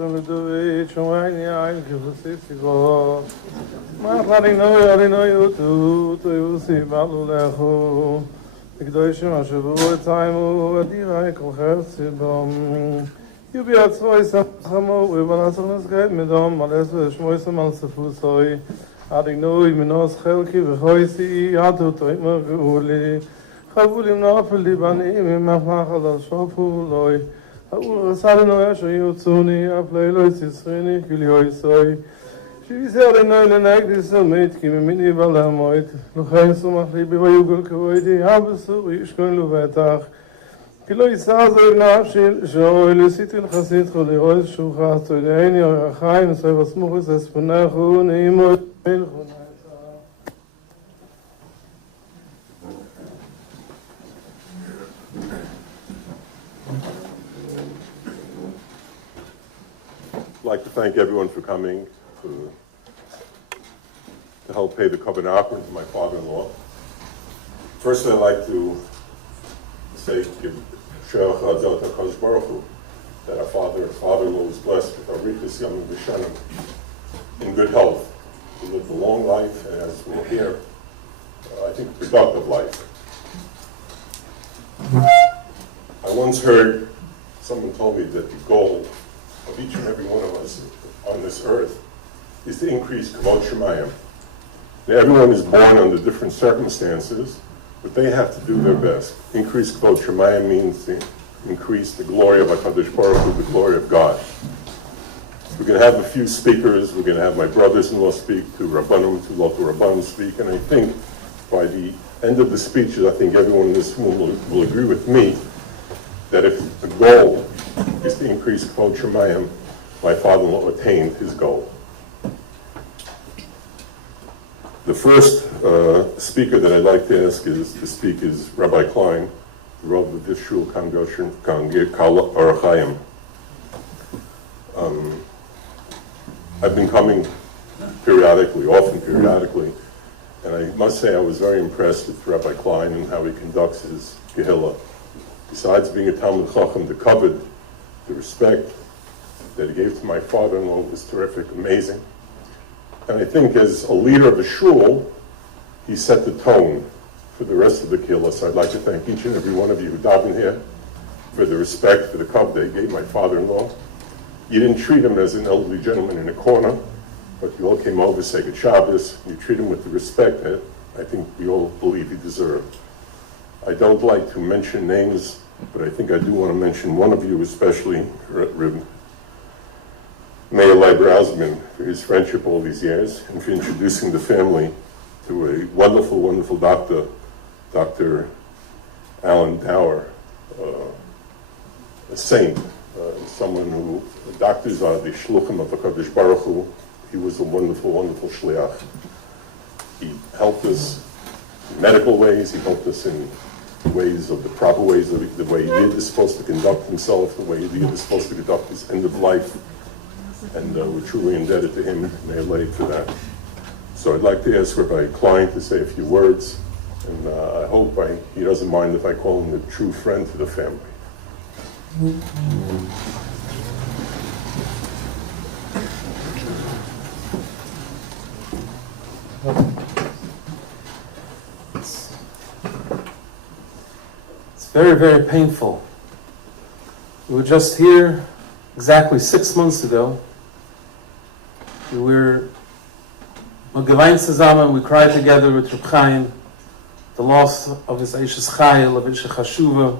Solidovich, Shomani, Ein, Kivusisigo. Macharino, to Yusi, Balulehu. Igdoishim, Ashavu, Taimu, Adira, Kohersibom. You be at Soy Samo, we will answer this great Medom, Malesu, Shmoisam, Alsafusoi. Adinoi, Minos, Helki, Hoisi, Atu, Toima, Uli. Habulim, Nafeli, Banim, Mafachal, Shopuloi. Salino Yashayutsuni, Aplelo Sisrini, Kilioisoi. She said in the neck this mate, Kimini Valamoit, Luhain Sumahli, Bivayugul Kuwaiti, Abasu, Ishkun Luvetach. Kiloisaz, Nashil, Joy, Lucitin Hasid, Holios, Shuha, to the Eni or Chaim, Savas Muris, Espunahu, Nemo, Milhun. I'd like to thank everyone for coming to help pay the Kabbalah to my father-in-law. First, I'd like to say, give Sheikh Hadzot HaKadosh Baruch Hu, that our father-in-law was blessed with Arichas Yamim V'Shanim in good health. He lived a long life, and as we'll hear, I think a productive life. I once heard, someone told me that the goal of each and every one of us on this earth is to increase Kavod Shemayim. Now, everyone is born under different circumstances, but they have to do their best. Increase Kavod Shemayim means to increase the glory of HaKadosh Baruch Hu, the glory of God. We're going to have a few speakers. We're going to have my brothers-in-law speak, two Rabbanim, two local Rabbanim speak, and I think by the end of the speeches, I think everyone in this room will agree with me that if the goal is to increase Kavod Shemayim, my father-in-law attained his goal. The first speaker that I'd like to ask to speak is Rabbi Klein, the Rav of this shul congregation, Kal Arachayim. I've been coming often periodically, and I must say I was very impressed with Rabbi Klein and how he conducts his Kehillah. Besides being a Talmud Chacham, the kavod, the respect that he gave to my father-in-law was terrific, amazing. And I think as a leader of a shul, he set the tone for the rest of the kehillah. So I'd like to thank each and every one of you who davened here for the respect, for the kavod that he gave my father-in-law. You didn't treat him as an elderly gentleman in a corner, but you all came over, say good Shabbos. You treat him with the respect that I think we all believe he deserved. I don't like to mention names, but I think I do want to mention one of you, especially Mayor Leib Rausman, for his friendship all these years, and for introducing the family to a wonderful, wonderful doctor, Dr. Alan Dower, a saint, someone who, doctors are the shluchim of HaKadosh Baruch Hu. He was a wonderful, wonderful shliach. He helped us in medical ways, he helped us in ways of the proper ways, the way Yid is supposed to conduct himself, the way Yid is supposed to conduct his end of life. And we're truly indebted to him, may Allah for that. So I'd like to ask Rabbi Klein to say a few words, and I hope he doesn't mind if I call him a true friend to the family. very, very painful. We were just here exactly 6 months ago. We were geweint zusammen, we cried together with Reb Chaim, the loss of his Eishes Chayil, of Eishes Chashuva.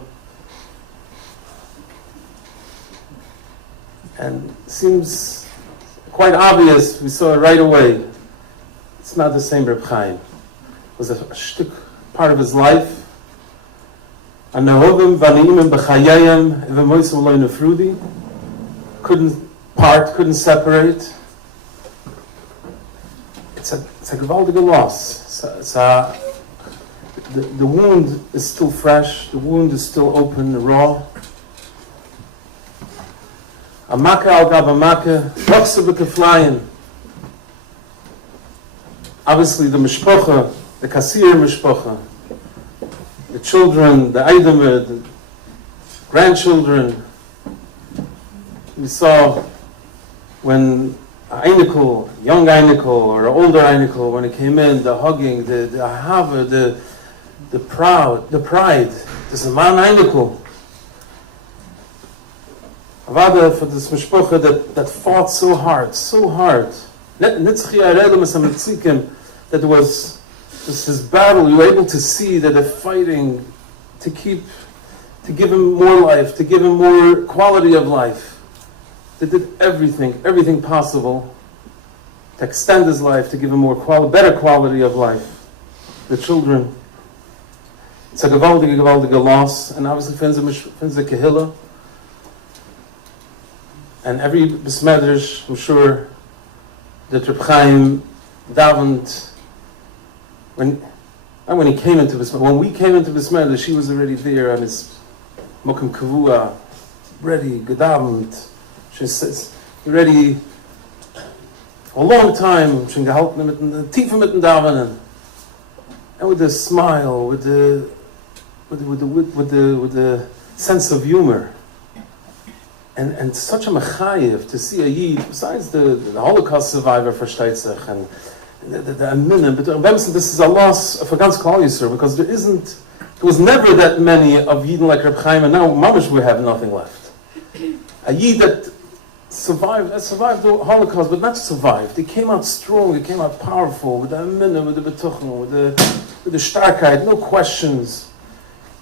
And it seems quite obvious, we saw it right away. It's not the same Reb Chaim. It was a shtick, part of his life. Anahovim v'aniimim b'chayayim v'moisim lo nefrudi. Couldn't part, couldn't separate. It's a gewaltige loss. The wound is still fresh. The wound is still open, raw. A makkah al gav a makkah, wachse b'keflayin. Obviously, the mishpocha, the Kassirer mishpocha, the children, the Eidemer, the grandchildren. We saw when Einikel, young Einikel or older Einikel, when it came in, the hugging, the ahava, the pride. This is man Einikel. Avada for this mishpocha that fought so hard. That there was this battle. You were able to see that they're fighting to give him more life, to give him more quality of life. They did everything possible to extend his life, to give him better quality of life. The children. It's a gewaldige loss, and obviously finds the Kehillah. And every besmedrash, I'm sure, that Reb Chaim davened when we came into besmedrash, she was already there on his mokum kavua, ready, gedavened. She says, ready for a long time. She gehalten mit the tiefe mit den davenen, and with a smile, with the sense of humor. And such a mechayev to see a Yid, besides the Holocaust survivor for Shteitzach and the Aminim, but this is a loss for ganz Klal Yisrael, because there was never that many of Yidden like Reb Chaim, and now mamash we have nothing left. A Yid that survived the Holocaust, but not survived. They came out strong, they came out powerful, with the Aminim, with the Betuchen, with the Starkheit, no questions.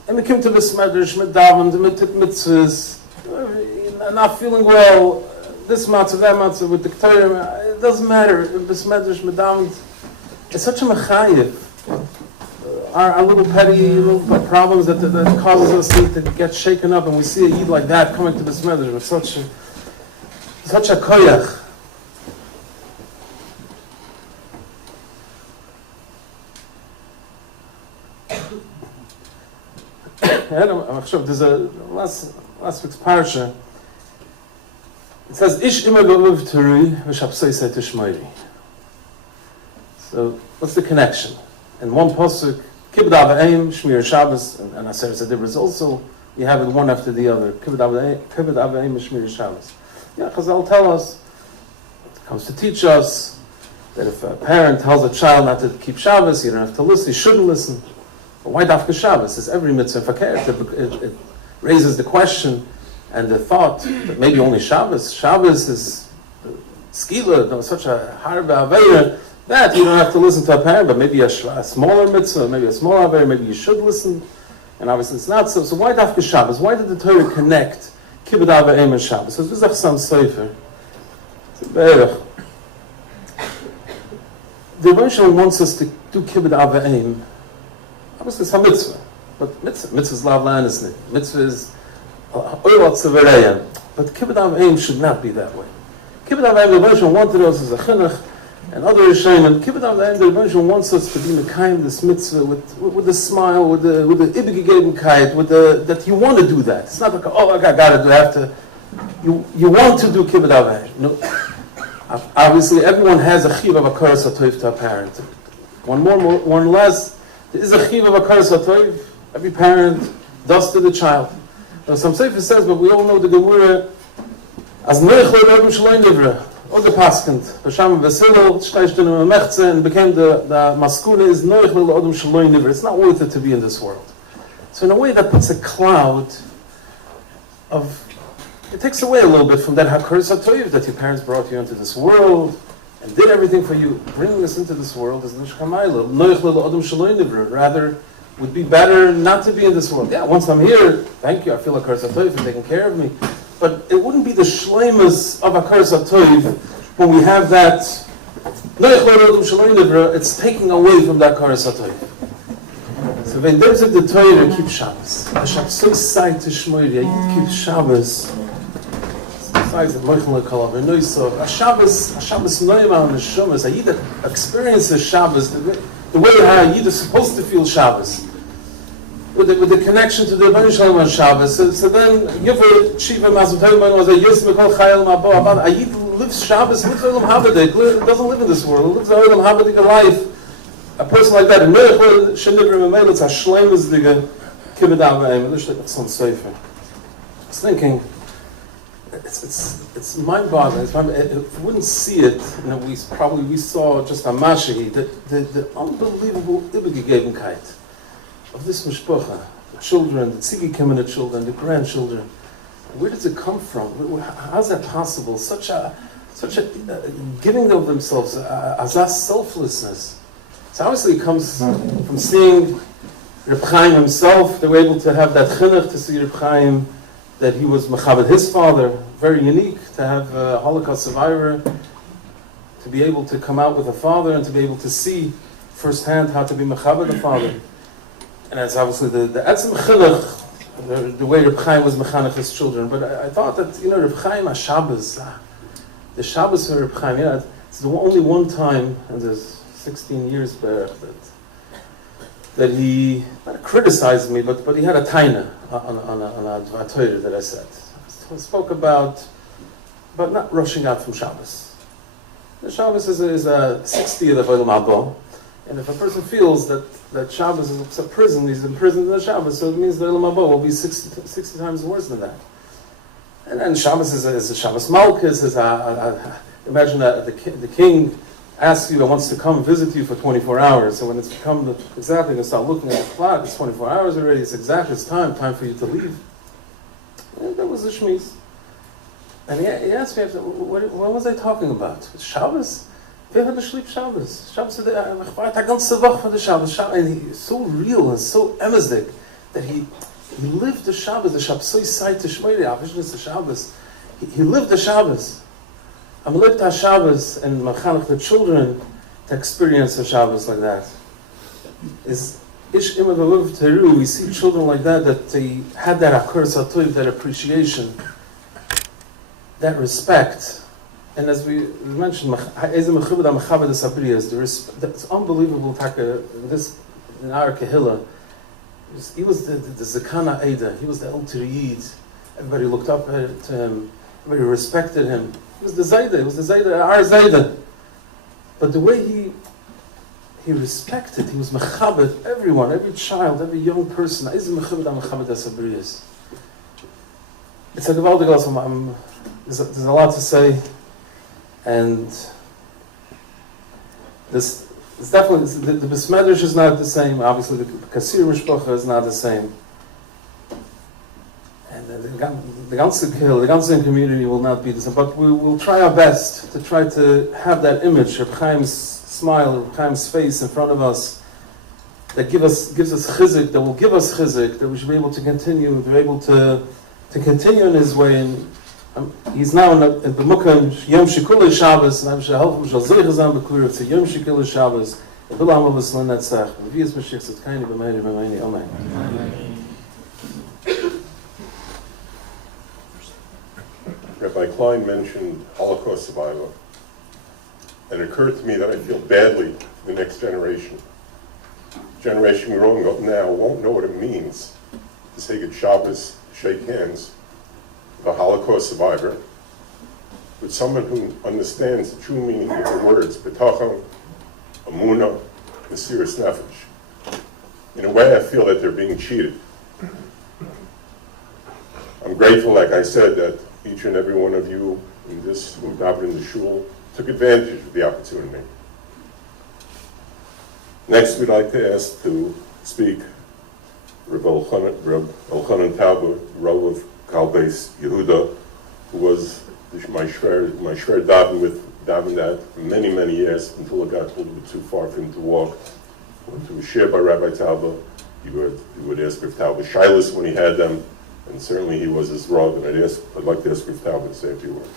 And we came to this Medrash, mit Daven, mit mitzvahs, not feeling well, this matzah, that matzah, with the Torah, it doesn't matter. This medrash, medam, it's such a mechayev. Our little petty problems that causes us to get shaken up, and we see a Yid like that coming to this medrash with such a koyach. There's a last week's parsha. It says, "Ish immer be'uv turi v'shapsei say tishmayri." So, what's the connection? In one pasuk, Kibbud Avayim, Shmir Shabbos, and Aser Tzedibra is also, you have it one after the other. Kibbud Avayim, Shmir Shabbos. Yeah, Chazal tell us, it comes to teach us, that if a parent tells a child not to keep Shabbos, you don't have to listen, you shouldn't listen. But why Dafka Shabbos? It's every mitzvah fakir. It raises the question and the thought that maybe only Shabbos. Shabbos is skila, such a harba aveira, that you don't have to listen to a parent, but maybe a smaller mitzvah, maybe a smaller aveira, maybe you should listen. And obviously it's not so. So why Dafka Shabbos? Why did the Torah connect Kibbud Avayim and Shabbos? So this is some sefer. The Rebbeinu wants us to do Kibbud Avayim. Obviously it's a mitzvah, but mitzvah is lav la'anisnik. Mitzvah is oilat severeya. But Kibbud Avayim should not be that way. Kibbud Avayim, the Rebbeinu wanted us as a chinuch and other Rishonim, and Kibbud Avayim, the Rebbeinu wants us to be mekayim this mitzvah with a smile, with the ibgegebenkeit, with the that you want to do that. It's not like, oh, I got to do that. You want to do Kibbud Avayim. No. Obviously, everyone has a chiv of a karas hatoiv to a parent. One more, one less. There is a chiv of a karas hatoiv. Every parent does to the child. Now, some sefer says, but we all know the Gemara as neich lo Rebbe Shalom Nivra. Or the paskent. Hasham Vesilol Shtayshtin Mechze and became the maskuna is neich lo Adam Shalom Nivra. It's not worth it to be in this world. So in a way that puts a cloud of, it takes away a little bit from that Hakaras HaToiv that your parents brought you into this world and did everything for you. Bringing us into this world is Nishkamayla. Noich L'Adam Shaloi Nivra. Rather, would be better not to be in this world. Yeah, once I'm here, thank you, I feel Hakaras HaToiv for taking care of me. But it wouldn't be the shleimus of Hakaras HaToiv when we have that Noich L'Adam Shaloi Nivra. It's taking away from that Hakaras HaToiv. So when there's a Torah, keep Shabbos. I shall so sight to Shmoyri, I keep Shabbos. Besides the Moichel Kalav, I know so. A Shabbos Noima on the Shumas. I that experiences Shabbos the way how Yid is supposed to feel Shabbos. With the connection to the Rebbeinu Shalom on Shabbos. So then, Yivur Shiva Mazutayman was a Yis Mekol Chayel Mabo Abad. A Yid lives Shabbos, lives Olam Habadik, doesn't live in this world, lives the Olam Habadik life. A person like that, I was thinking, it's mind-boggling. If we wouldn't see it, we saw just a mashahi, the unbelievable Ibegegebenkeit of this mishpacha, the children, the tzigi kimena children, the grandchildren. Where does it come from? How's that possible? Such a giving of themselves, a selflessness. So obviously it comes from seeing Reb Chaim himself. They were able to have that chinuch to see Reb Chaim, that he was mechabed his father. Very unique to have a Holocaust survivor, to be able to come out with a father and to be able to see firsthand how to be mechabed the father. And that's obviously the etzem chinuch, the way Reb Chaim was mechanech his children. But I thought that, Reb Chaim HaShabbos, the Shabbos for Reb Chaim, it's the only one time, and there's 16 years back that he not criticized me, but he had a taina on a Torah that I said. I spoke about not rushing out from Shabbos. The Shabbos is a 60th of Olam Haba, and if a person feels that Shabbos is a prison, he's in prison in the Shabbos, so it means the Olam Haba will be 60 times worse than that. And Shabbos is a Shabbos Malchus. Imagine that the king asks you and wants to come visit you for 24 hours. So when it's become exactly, you start looking at the clock, it's 24 hours already, it's time for you to leave. And that was the shmiz. And he asked me, what was I talking about? Shabbos? Wer hat geschrieben Shabbos? Shabbos, ich war die ganze Woche von der Shabbos. And he's so real and so emesdik that he lived the Shabbos so sight to Shmoyri, the Shabbos. He lived the Shabbos. I'm lived the Shabbos and machanech the children to experience the Shabbos like that. Is ish imah v'luv teru, we see children like that they had that hakaras hatoiv, that appreciation, that respect. And as we mentioned, it's unbelievable this in our Kehillah. He was the Zakana Eida, he was the El Tiriyid. Everybody looked up to him, everybody respected him. He was the Zayda, our Zayda. But the way he respected, he was Mechabed, everyone, every child, every young person. It's a gewaltig also, there's a lot to say. And this it's definitely, the Besmedrash is not the same, obviously the Kassirer Mishpacha is not the same. And the ganze Kehillah, the ganze community will not be the same. But we will try our best to try to have that image, Reb Chaim's smile, Reb Chaim's face in front of us, that gives us chizuk, that will give us chizuk, that we should be able to continue, to be able to continue in his way. And he's now in the Mukam Yom Shikul Shabbos, and I shall help him. Shall Zeich Zam Bekurev to Yom Shikul Shabbos. Bilam of Islam Netzach. Levi is Mashiach Tzedkayni B'Meini B'Meini. Amen. Rabbi Klein mentioned Holocaust survivor, and it occurred to me that I feel badly for the next generation. The generation we're growing up now won't know what it means to say good Shabbos, shake hands with a Holocaust survivor, with someone who understands the true meaning of the words B'tachon, Amunah, Mesiras Nefesh. In a way, I feel that they're being cheated. I'm grateful, like I said, that each and every one of you in this, who davened in the shul, took advantage of the opportunity. Next, we'd like to ask to speak Rav Elchanan Tauber, Rav of Kalbeis Yehuda, who was my shver davened that for many, many years until it got a little bit too far for him to walk. Went to a shir by Rabbi Tauber. He would ask Rav Tauber shilas when he had them, and certainly he was his Rav, and I'd like to ask Rav Tauber to say a few words.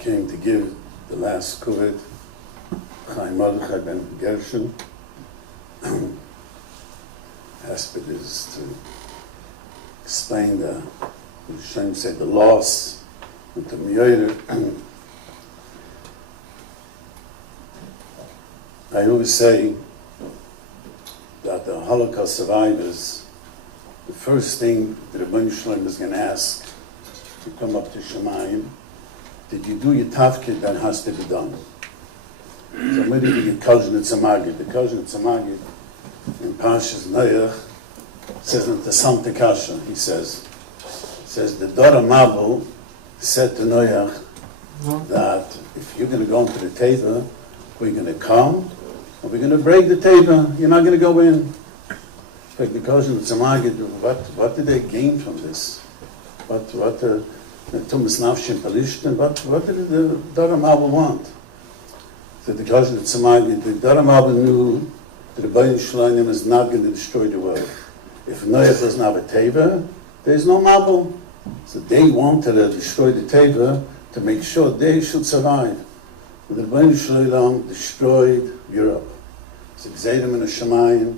Came to give the last kuvit, Chaim ben Gershon. Aspect is to explain the Shem said the loss with the Miyoder. I always say that the Holocaust survivors, the first thing that the Rebbeinu Shalom is going to ask to come up to Shemayim, did you do your tafkid that has to be done? So maybe we get Kazhin at Samagid. The Kazhin at Samagid in Pashas Noach says in the Santa Kasha, he says the Dora Mabel said to Noach that if you're going to go into the Teva, we're going to come and we're going to break the Teva. You're not going to go in. Like the Kazhin at Samagid, what did they gain from this? What Thomas Nafshin Palishtin, what did the Dora Mabel want? So the Kazhin at Samagid, the Dora Mabel knew that the Rebbeinu Shalom is not going to destroy the world. If Noach doesn't have a Teva, there's no Mabel. So they wanted to destroy the Teva to make sure they should survive. But the Rebbeinu Shalom destroyed Europe. So Gzeidim and Hashemayim,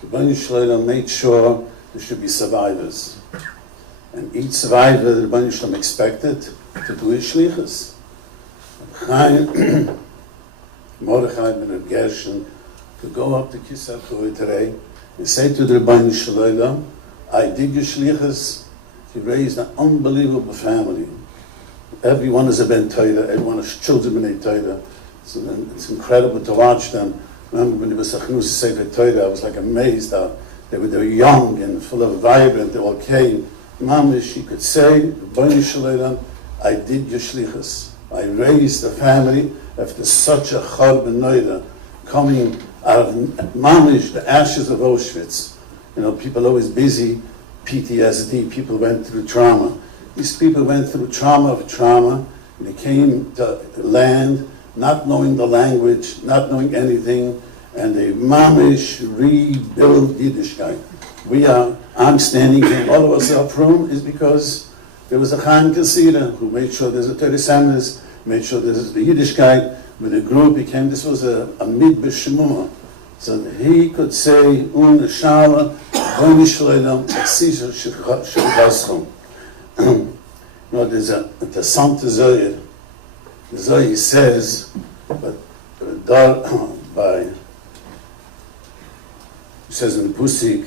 the Rebbeinu Shalom made sure there should be survivors. And each survivor, the Rebbeinu Shalom expected to do his shlichus. Chaim, Mordechai ben Reb Gershon, to go up to Kisar today and say to the Rebbeinu Shalom, I did your shlichus. You raised an unbelievable family. Everyone is a ben Torah, everyone has children ben Torah. It's incredible to watch them. Remember when it was a Chnus Sefer Torah, I was like amazed that they were young and full of vibrant, they all came. Mamish, she could say, Rebbeinu Shalom, I did your shlichus. I raised a family after such a chorban noida, coming out of Mamish, the ashes of Auschwitz. You know, people are always busy, PTSD, people went through trauma. These people went through trauma of trauma, and they came to land, not knowing the language, not knowing anything, and they Mamish rebuilt Yiddishkeit. I'm standing here, all of us up front, is because there was a Chaim Kassirer who made sure there's a Torah Samis, made sure there's the Yiddishkeit, when the group became, this was a midbar shemua. So he could say, Shala, Rebbeinu Shalom, Tzisha Shechazchum. You know, there's the Santa Zoya. The Zoya says, but he says in the Pusik,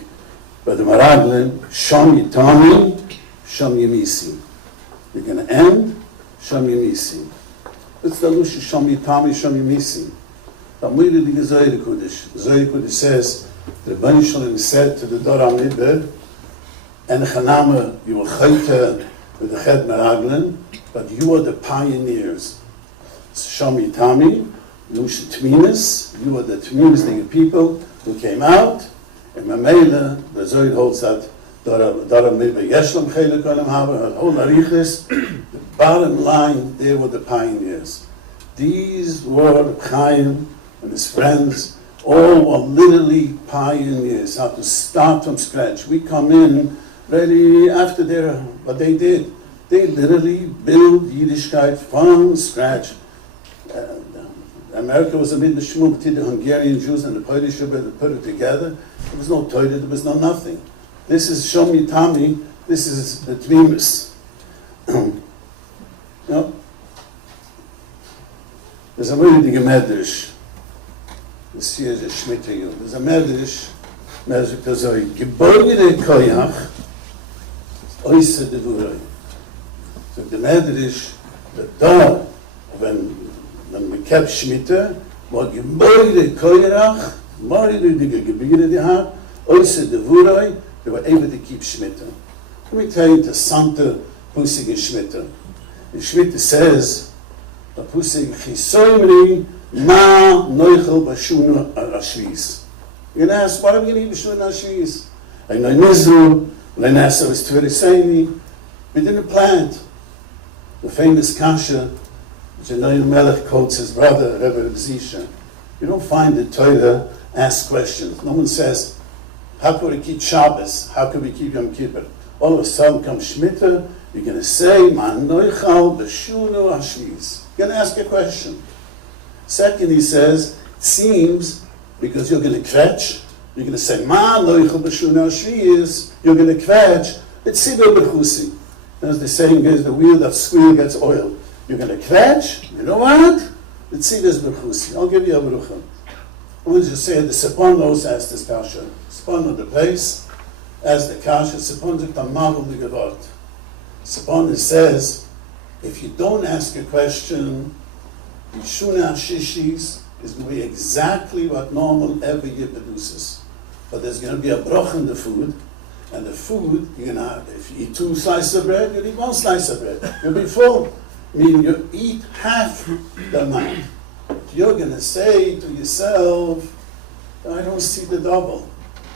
but the Maraglim, Sham Yitami, Sham Yemisi. You're going to end, Sham Yemisi. It's the Lush Sham Yitami, Sham Yemisi. But we read the Zohar Kodesh. The Zohar Kodesh says, the Rebbeinu Shalom said to the Dora Midbar, and Chanama, you will chayte with the Chet Maraglim, but you are the pioneers. Sham Yitami, Lush Tminis, you are the Tminis people who came out. And Mamela, the Zohar holds that Dora Midbar Yeshlam Chelik Olam Haba, whole Arichis. The bottom line, they were the pioneers. These were Chaim and his friends, all were literally pioneers, how to start from scratch. We come in ready after what they did. They literally built Yiddishkeit from scratch. America was a bit mishmum between the Hungarian Jews and the Polish Jews, they put it together. There was no toilet, there was no nothing. This is Shom Yitami, this is the Tmimus. You know, there's a really big medrash. This here is a Shmita. There's a medrash, there's a Geboire Koyach, Oise Devuroi. So the medrash, the door, when we kept Shmita, war Geboire Koyach, More rüdige Gebiete die hat, außer der Wuroi, they were able to keep Shmita. Let me tell you the Santa Pusik in Shmita. The Shmita says, the Pusik, Chisoimri, Ma Noichel Bashuna Ashvis. You're going to ask, what are we going to eat Bashuna Ashvis? I know Nizru, Lenasa was Tverisayni. We didn't plant. The famous Kasha, which Anoim Melech quotes his brother, Rebbe Zisha. You don't find the Torah ask questions. No one says, how can we keep Shabbos? How can we keep Yom Kippur? All of a sudden comes Shemitah, you're going to say, Ma Noichal B'Shunu Hashviz. You're going to ask a question. Second, he says, it seems, because you're going to kvetch, you're going to say, Ma Noichal B'Shunu Hashviz, you're going to kvetch, it's Sido B'Chusi. As the saying is, the wheel that squeal gets oil. You're going to kvetch, you know what? It's Sido B'Chusi. I'll give you a brucha. I want to just say, the Seponos asked this kasha. Sepon the place, as the kasha, Sepon the Tamavu the Gevot. Sepon says, if you don't ask a question, Yishuna Shishis is going to be exactly what normal every year produces. But there's going to be a broch in the food, and the food, you're going to have, if you eat 2 slices of bread, you'll eat 1 slice of bread. You'll be full. Meaning you eat half the amount. You're going to say to yourself, I don't see the double.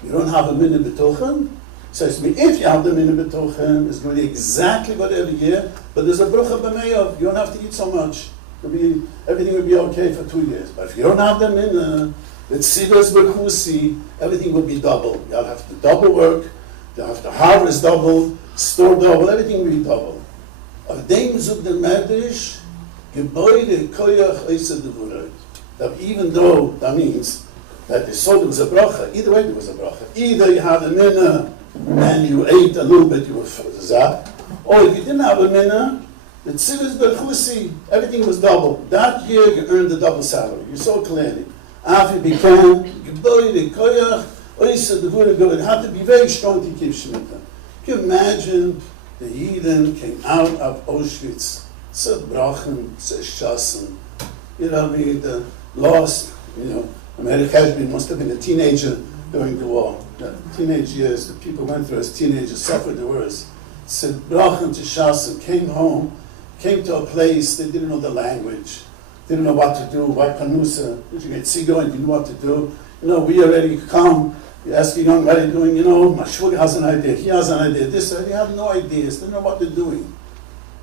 You don't have a minute b'tochen? Says to me, if you have the minute b'tochen, it's going to be exactly what every year, but there's a brucha b'meyav. You don't have to eat so much. Everything will be okay for 2 years. But if you don't have the minute, it's sidas b'chusi, everything will be double. You'll have to double work, you'll have to harvest double, store double, everything will be double. Of dem zug the Medrash, Gebäude koyach oisad devurot. That even though that means that the soda was a bracha, either way there was a bracha. Either you had a minna and you ate a little bit, you were zap, or if you didn't have a minna, the tzivus berchusi, everything was double. That year you earned the double salary. You saw clearly. After you became Gebäude koyach oisad devurot, it had to be very strong to keep Shemitah. Can you imagine? The Yidden came out of Auschwitz, so brachen, so shassen. You know, the lost, America must have been a teenager during the war. The teenage years, the people went through as teenagers suffered the worst. So brachen to shassen, came home, came to a place, they didn't know the language, didn't know what to do, what panusa, if you get sigo and you knew what to do. We already come. You ask a young, what are you doing? My shul has an idea, he has an idea, this, they have no ideas, they don't know what they're doing.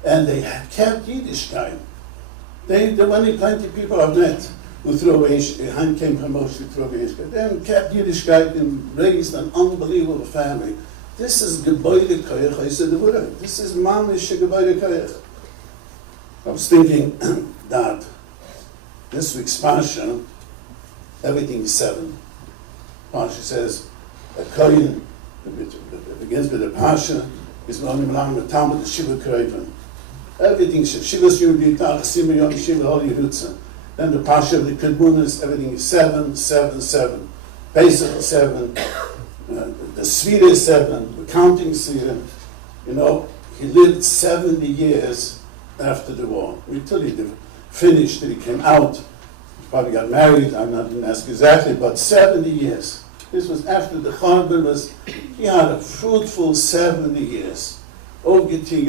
And they kept Yiddishkeit. There were only plenty of people I've met who threw away, Han came from Moshe, who threw away Yiddishkeit. They kept Yiddishkeit and raised an unbelievable family. This is Gebäude Koyach, I said the word. This is Mamish Gebäude Koyach. I was thinking that this week's Pasha, everything is 7. Pasha says, a Kohen, it begins with the Pasha, is Monim Lam, the Talmud, the Shiva Kraven. Everything, Shiva's Yudi, Tach, Simeon, Shiva, Holy Rutsa. Then the Pasha of the Kedmunas, everything is 7, 7, 7. Pesach is 7, the Svira is 7, the counting Svira. He lived 70 years after the war. Until he finished, till he came out. He probably got married, I'm not going to ask exactly, but 70 years. This was after the Charbon he had a fruitful 70 years. Ogeti,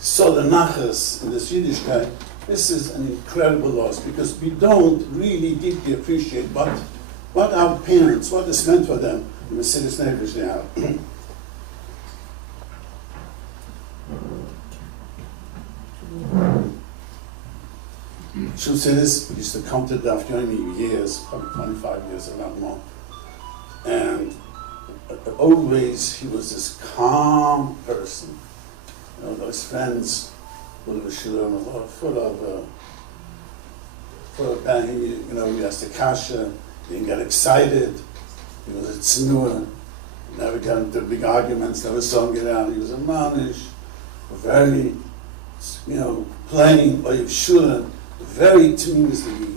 saw the Nachas in the Yiddishkeit. This is an incredible loss because we don't really deeply appreciate what our parents, what this meant for them, the Mesilas Nefesh they have. She says, we used to come to Daf Yomi years, probably 25 years or not more. And always he was this calm person. Those friends full of banging, he asked the kasha, he didn't get excited, he was a tznuah, never got into big arguments, never saw him get out, he was a manish, very, plain, very tmimis to be.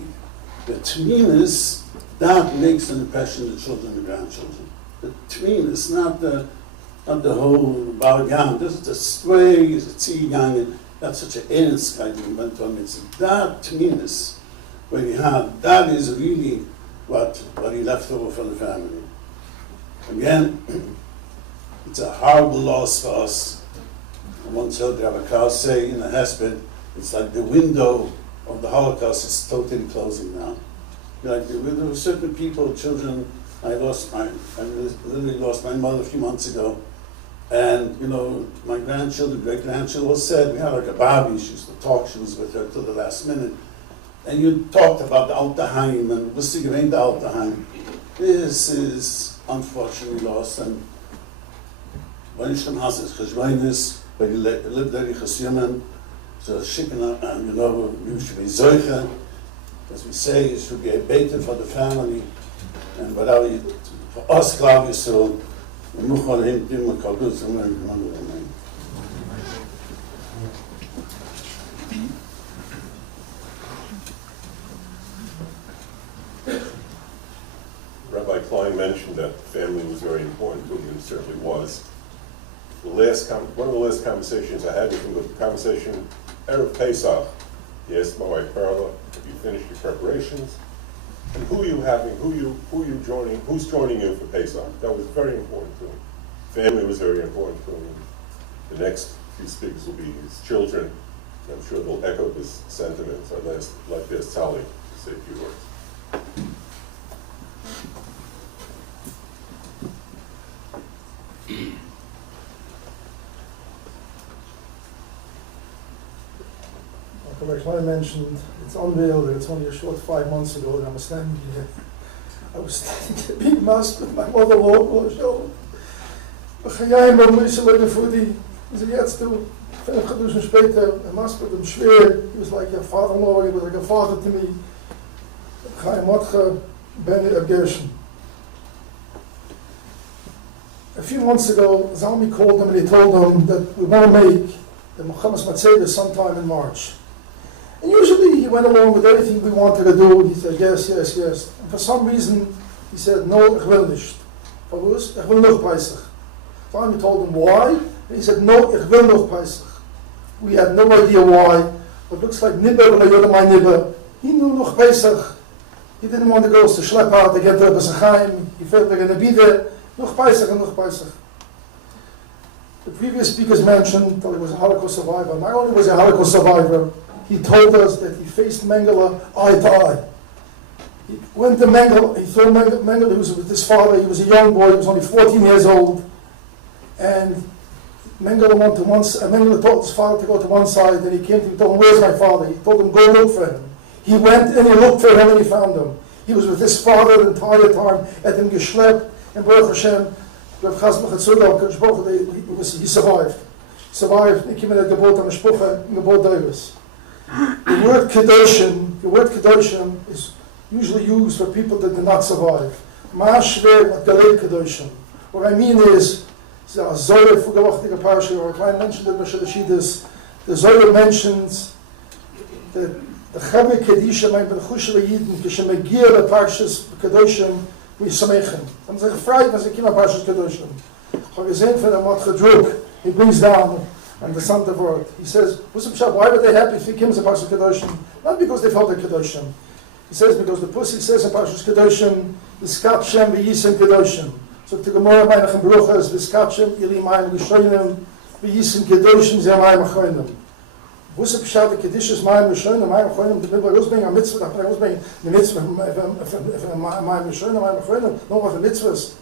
The tmimis, that makes an impression on the children and grandchildren. The tmimis, not the whole balagan. This is the sway, the tzigang. That's such an ernst kind of event on it. That tmimis, where you have, that is really what he left over for the family. Again, it's a horrible loss for us. I once heard Rabbi Carl say in a hesped, it's like the window of the Holocaust is totally closing now. Like there were certain people, children. I literally lost my mother a few months ago, and my grandchildren, great grandchildren, all said we had like a Barbie. She used to talk. She was with her till the last minute, and you talked about the Alterheim and what's the the Alterheim. This is unfortunately lost, and when ich schon hasse, ich weiß, weil die lebt der ich Jungen, so schicken, we should be solche. As we say, it should be a beta for the family, and whatever for us, Klav Yisrael, we move on him, Tim Kalbus, and Amen. Rabbi Klein mentioned that family was very important to him, and it certainly was. One of the last conversations I had with him was a conversation Erev Pesach. He asked my wife Perla, "Have you finished your preparations? And who are you having? Who you joining? Who's joining you for Pesach?" That was very important to him. Family was very important to him. The next few speakers will be his children. I'm sure they'll echo this sentiment. So I'd like to ask Sally to say a few words. Like I mentioned, it's unreal that it's only a short 5 months ago that I'm standing here. I was standing at a big mask with my mother-in-law on the shoulder. Chaim Kassirer, is jetzt du, 5 Geduschen später, a mask with him schwer. He was like a father-in-law, he was like a father to me. Chaim Kassirer, Benny Gershon. A few months ago, Zalmi called him and he told him that we want to make the Mechamas Matzeda sometime in March. And usually he went along with everything we wanted to do. He said, yes. And for some reason, he said, no, ich will nicht. Ich will noch Pesach. Finally told him why. And he said, no, ich will noch Pesach. We had no idea why. But it looks like Nibber, or Yoda my Nibber. He knew noch Pesach. He didn't want the girls to schlep out to get to Chaim. He felt they're going to be there. Noch Pesach and noch Pesach. The previous speakers mentioned that he was a Holocaust survivor. Not only was he a Holocaust survivor, he told us that he faced Mengele eye to eye. He went to Mengele, he saw Mengele, he was with his father, he was a young boy, he was only 14 years old. And Mengele told his father to go to one side, and he came to him and told him, where's my father? He told him, go look for him. He went and he looked for him and he found him. He was with his father the entire time, at him geschlept, and Baruch Hashem, he survived. He came in a gebot on a shpucha in gebot Davis. The word kedoshim is usually used for people that did not survive. What I mean is, the Zohar mentioned in the Zohar mentions that the Chavei Kedisha mein ben Chushel Yidin kishemegia leparshas kedoshim v'yisameichem. I'm saying Friday as I came up parshas kedoshim. Ich habe gesehen von der Matcha Druk. He brings down and the son of word. He says, why were they happy if he came as a Parshas Kedoshim? Not because they felt a Kedoshim. He says because the Pussy says in Parshas Kedoshim, V'skat Shem v'yisem Kedoshim. So the Gemara Meinachem Bruchas, V'skat Shem ili mayim Rishonim, v'yisem Kedoshim zeh mayim achonim. What's the Pshat the Kedishas mayim Rishonim, mayim achonim, the Bible was being a mitzvah, the mitzvah mayim Rishonim, mayim achonim, no what the mitzvahs.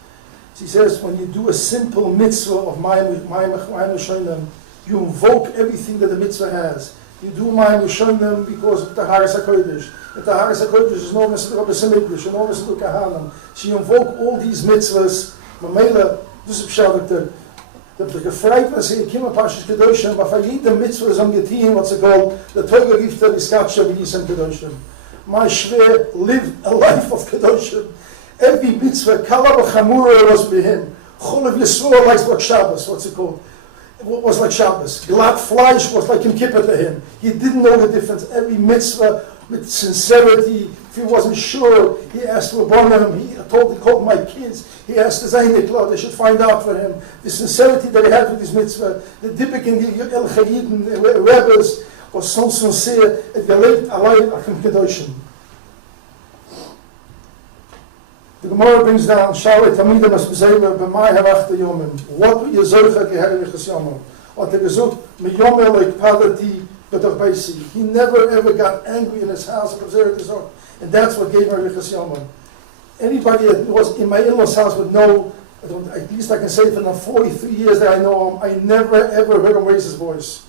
He says when you do a simple mitzvah of mayim Rishonim, you invoke everything that the mitzvah has. You do Mayim Rishonim because of the Haris HaKodesh. If the Haris HaKodesh is no Mr. Rabbi Simiklish, no Mr. Kahanim. So you invoke all these mitzvahs. Mamela, this is Pshat, the gefreit was in Kima Pashas Kedoshim, but for the mitzvahs on Getin, what's it called? The Torah gift the Iskatcha B'Yisem Kedoshim. My Shver lived a life of Kedoshim. Every mitzvah, Kala B'Chamura was with him. Cholav Yisroel likes like Shabbos, what's it called? What was like Shabbos. Glad fleish was like Yom Kippur to him. He didn't know the difference. Every mitzvah with sincerity. If he wasn't sure, he asked Rabbanim. He called my kids. He asked the Zaynikla. They should find out for him. The sincerity that he had with his mitzvah. The Dippik and the El Chayidin, the Rebbes, was so sincere. It gelebt allein Achim Kedoshim. The Gemara brings down, Shalei Tamidim as Bezeiber, B'mai Harachte Yomim. What would you Zocha Geher Yichas Yomim? Or the Gezuk, Miyomer like Padati, B'toch Beisi. He never ever got angry in his house, and that's what gave her Yichas Yomim. Anybody that was in my in-laws' house would know, at least I can say for the 43 years that I know him, I never ever heard him raise his voice.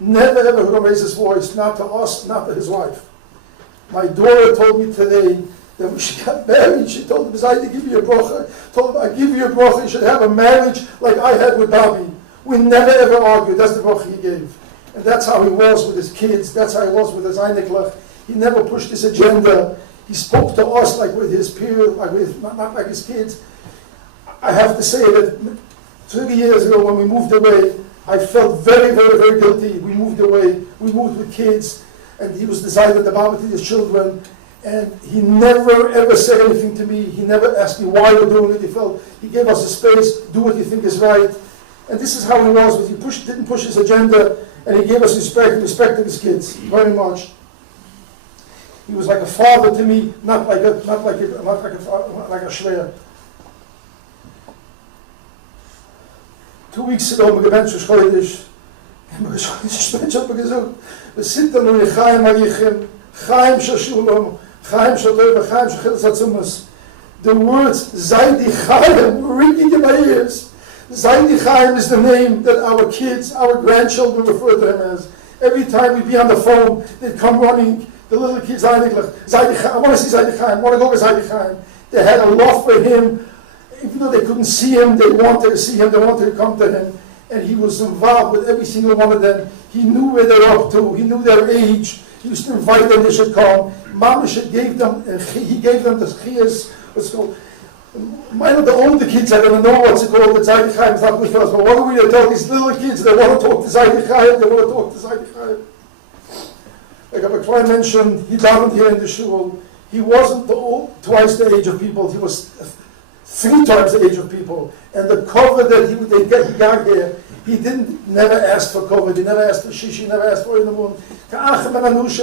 Never ever heard him raise his voice, not to us, not to his wife. My daughter told me today that when she got married, she told him, I give you a bracha. Told him, I give you a bracha, you should have a marriage like I had with Bobby. We never ever argued, that's the bracha he gave. And that's how he was with his kids, that's how he was with his Einiglach. He never pushed his agenda. He spoke to us like with his peers, like with, not like his kids. I have to say that 30 years ago when we moved away, I felt very, very, very guilty. We moved away, we moved with kids, and he was decided the Baba to his children, and he never ever said anything to me. He never asked me why we're doing it. He gave us a space, do what you think is right. And this is how he was. He didn't push his agenda, and he gave us respect. He respected his kids very much. He was like a father to me, not like a shleya. 2 weeks ago, we went to Chodesh. We sit there in Chaim Arichim, Chaim Shashulam, Chaim Shalom, Chaim Shachil. The words Zaidi Chaim were ringing in my ears. Zaidi Chaim is the name that our kids, our grandchildren refer to him as. Every time we'd be on the phone, they'd come running. The little kids, I want to see Zaidi Chaim, I want to go to Zaidi Chaim. They had a love for him. Even though they couldn't see him, they wanted to see him, they wanted to come to him. And he was involved with every single one of them. He knew where they were up to, he knew their age. He used to invite them, they should come. Mamash gave them, he gave them the chiyas, what's called. Mine of the older kids, I don't know what's it called, the Zaidi Chaim is not with us, but what are we to tell these little kids? They want to talk to Zaidi Chaim, they want to talk to Zaidi Chaim. Like Rabbi Klein mentioned, he davened here in the shul. He wasn't twice the age of people, he was 3 times the age of people. And the cover that he got here, he never asked for cover, he never asked for shishi, he never asked for in the moon.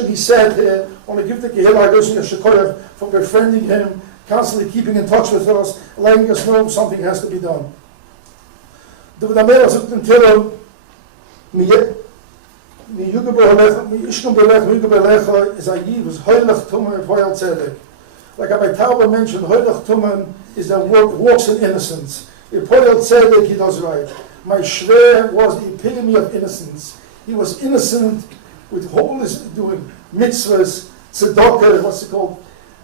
He said here, I want to give the Kehillah Agosin Yashikoyev for befriending him, constantly keeping in touch with us, letting us know something has to be done. The V'damer Azuk Tintilam, Mi Yuga B'Halecha, Mi Ishkum B'Halecha, Mi Yuga B'Halecha, is a Yiv, is Hoylach Tumah and Hoyal Tzedek. Like Rabbi Tauber mentioned, Hoylach Tumah is that walks in innocence. If Hoyal Tzedek, he does right. My Shver was the epitome of innocence. He was innocent with all his doing mitzvahs, tzedakah, what's it called.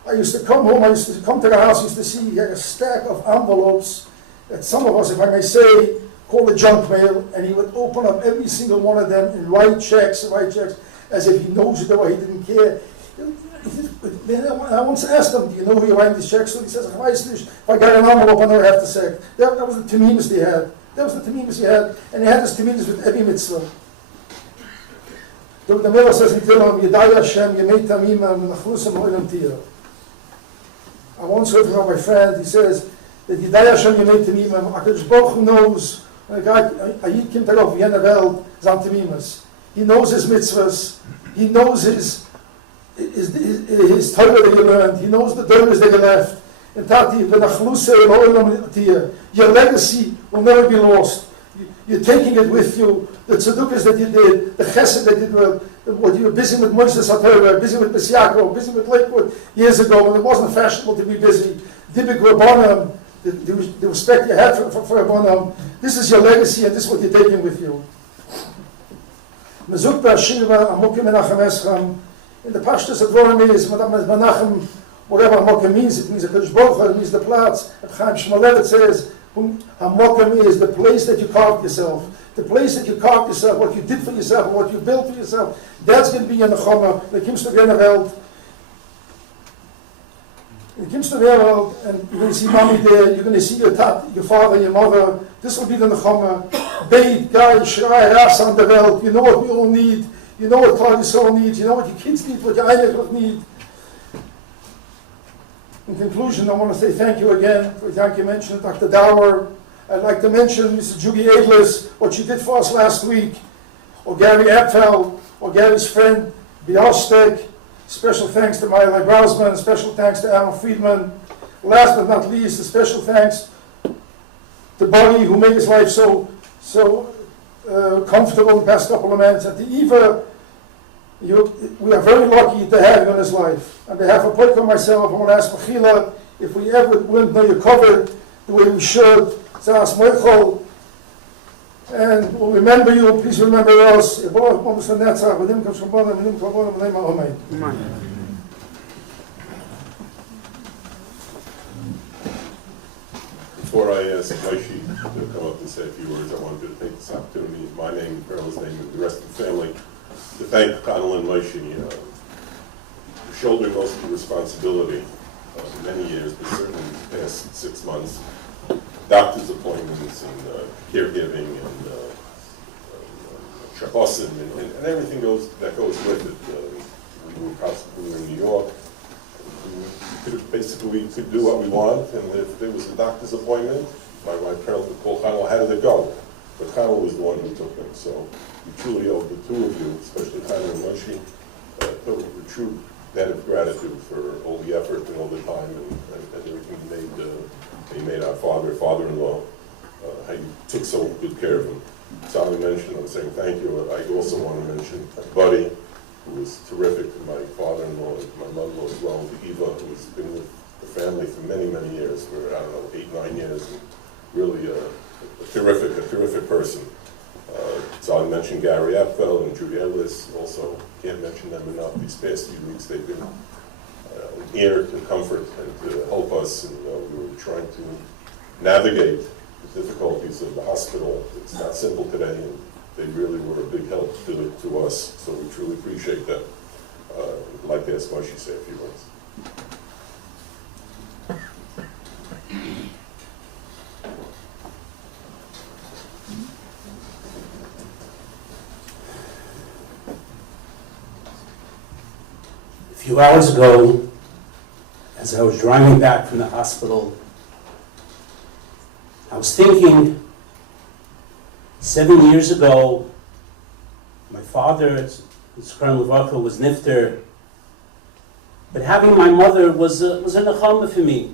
I used to come home, I used to come to the house, I used to see he had a stack of envelopes that some of us, if I may say, call it junk mail, and he would open up every single one of them and write checks, as if he knows it, or he didn't care. I once asked him, do you know who you're writing these checks to? He says, if I got an envelope, I never have to say. That was the tamimus he had. And he had this tamimus with every mitzvah. The Mela says in Tehillim, Yedai Hashem, Yemei Tamimah, Menachlusam Ho'elam Tiyah. I once heard from my friend, he says that Yedai Hashem, Yemei Tamimah, HaKadosh Baruch Hu knows, when a guy, Ayid Kim Tarov, Vienna Welt, Zan Tamimas. He knows his mitzvahs, he knows his Torah that he learned, he knows the Torahs that he left. And Tati, Menachlusam Ho'elam Tiyah. Your legacy will never be lost. You're taking it with you. The tzedukahs that you did, the chesed that you did, what you were busy with Moses HaTorah, busy with B'Siakov, busy with Lakewood years ago when it wasn't fashionable to be busy. Dibik Rabbanim, the respect you had for Rabbanim. This is your legacy and this is what you're taking with you. Mezuk B'Ashirva, Amokim Menachem Escham. In the Pashtus of Dvorim is, Menachem, whatever Amokim means, it means a Kodesh Baruch Hu, it means the Platz. At Chaim Shmulevitz says, Hamokim is the place that you carved yourself. The place that you carved yourself, what you did for yourself, and what you built for yourself. That's going to be in the Choma. The Kimster Welt. In the Kimster Welt, and you're going to see mommy there, you're going to see your father, your mother. This will be the Nechama. Beit, Gai, Shrai, Ras on the Welt. You know what we all need. You know what Klal Yisrael needs. You know what your kids need, what your Einiglach need. In conclusion, I want to say thank you again. Thank you mentioned Dr. Dower. I'd like to mention Mrs. Jugi Edlis, what she did for us last week, or Gary Apfel, or Gary's friend, Biostek. Special thanks to Maya Brausman, special thanks to Alan Friedman. Last but not least, a special thanks to Bonnie, who made his life so comfortable the past couple of months. And to Eva, we are very lucky to have you in his life. On behalf of Poiko and myself, I want to ask Mechila if we ever wouldn't know you covered the way we should. Zas Moichol, and we'll remember you, please remember us. Before I ask Moshe to come up and say a few words, I wanted to take this opportunity in my name, and Pearl's name, and the rest of the family to thank Connell and Moshe for shouldering most of the responsibility for many years, but certainly the past 6 months. Doctor's appointments and caregiving and shachosim and everything that goes with it. We were in New York. We could do what we want, and if there was a doctor's appointment, my wife Carol would call Connell, how did it go? But Connell was the one who took it, so we truly owe the two of you, especially Connell and Moshe, a true debt of gratitude for all the effort and all the time and everything you made our father-in-law, how you took so good care of him. Sally mentioned, I'm saying thank you. I also want to mention Buddy, who was terrific to my father-in-law and my mother-in-law as well, to Eva, who's been with the family for many, many years, for, I don't know, 8, 9 years, and really a terrific person. So I mentioned Gary Apfel and Judy Ellis, also can't mention them enough. These past few weeks they've been here to comfort and to help us, and we were trying to navigate the difficulties of the hospital. It's not simple today, and they really were a big help to us, so we truly appreciate that. I'd like to ask Moshe to say a few words. A few hours ago, as I was driving back from the hospital, I was thinking, 7 years ago, my father, Chaim Levaya, was nifter, but having my mother was a nechama for me.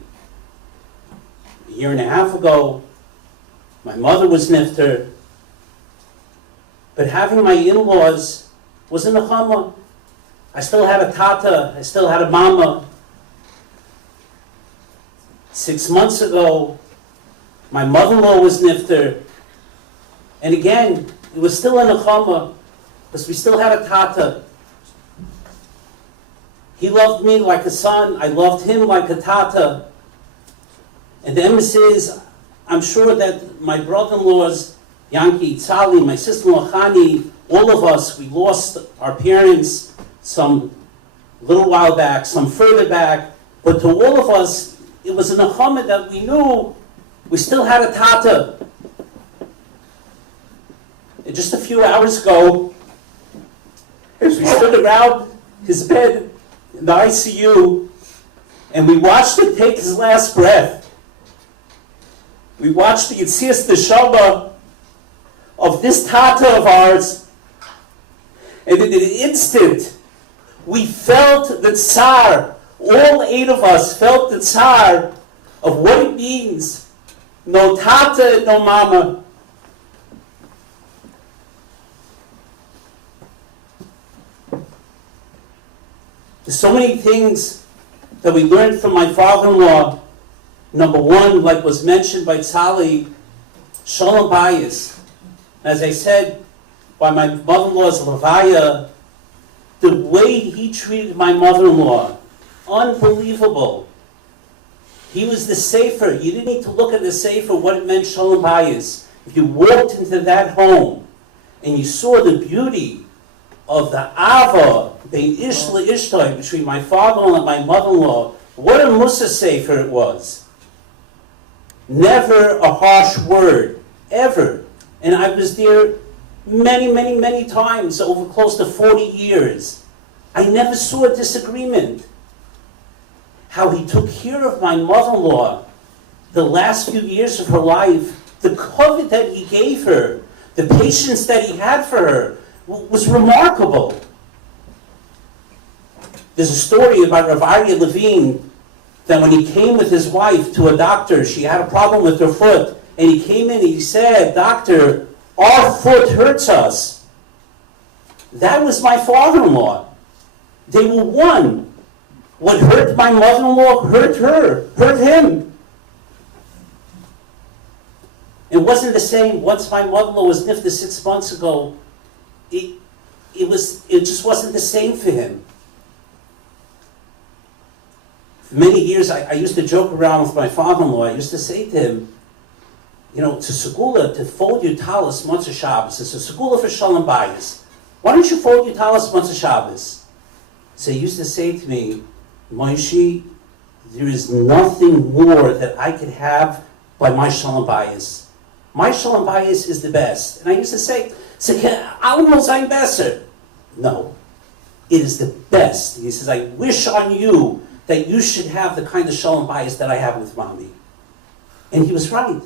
A year and a half ago, my mother was nifter, but having my in-laws was a nechama. I still had a tata, I still had a mama. 6 months ago, my mother-in-law was nifter, and again, it was still a nechama, because we still had a tata. He loved me like a son, I loved him like a tata. And the emphasis is, I'm sure that my brother-in-laws, Yanki, Tzali, my sister-in-law, Chani, all of us, we lost our parents some little while back, some further back, but to all of us, it was a nechama that we knew we still had a tata. And just a few hours ago, as we stood around his bed in the ICU, and we watched him take his last breath, we watched the Yitzias Neshama of this tata of ours, and in an instant, we felt the tsar, all 8 of us felt the tsar of what it means, no tata, no mama. There's so many things that we learned from my father-in-law. Number one, like was mentioned by Tzali, shalom bayis. As I said, by my mother-in-law's Levaya, the way he treated my mother-in-law, unbelievable. He was the sefer. You didn't need to look at the sefer, what it meant, shalom bayis. If you walked into that home and you saw the beauty of the ava, bein ish le'ishtoi, between my father-in-law and my mother-in-law, what a Musa sefer it was. Never a harsh word, ever. And I was there many times, over close to 40 years. I never saw a disagreement. How he took care of my mother-in-law the last few years of her life, the covet that he gave her, the patience that he had for her, was remarkable. There's a story about Rav Aryeh Levine, that when he came with his wife to a doctor, she had a problem with her foot, and he came in and he said, "Doctor, our foot hurts us." That was my father-in-law. They were one. What hurt my mother-in-law hurt her, hurt him. It wasn't the same. Once my mother-in-law was nifta 6 months ago, it just wasn't the same for him. For many years, I used to joke around with my father-in-law. I used to say to him, you know, to segula, to fold your talis Motzei Shabbos. It's a segula for Shalom Bayis. Why don't you fold your talis Motzei Shabbos? So he used to say to me, Moshe, there is nothing more that I could have by my Shalom Bayis. My Shalom Bayis is the best. And I used to say, Alam Zayin Besser. No, it is the best. He says, I wish on you that you should have the kind of Shalom Bayis that I have with Mommy. And he was right.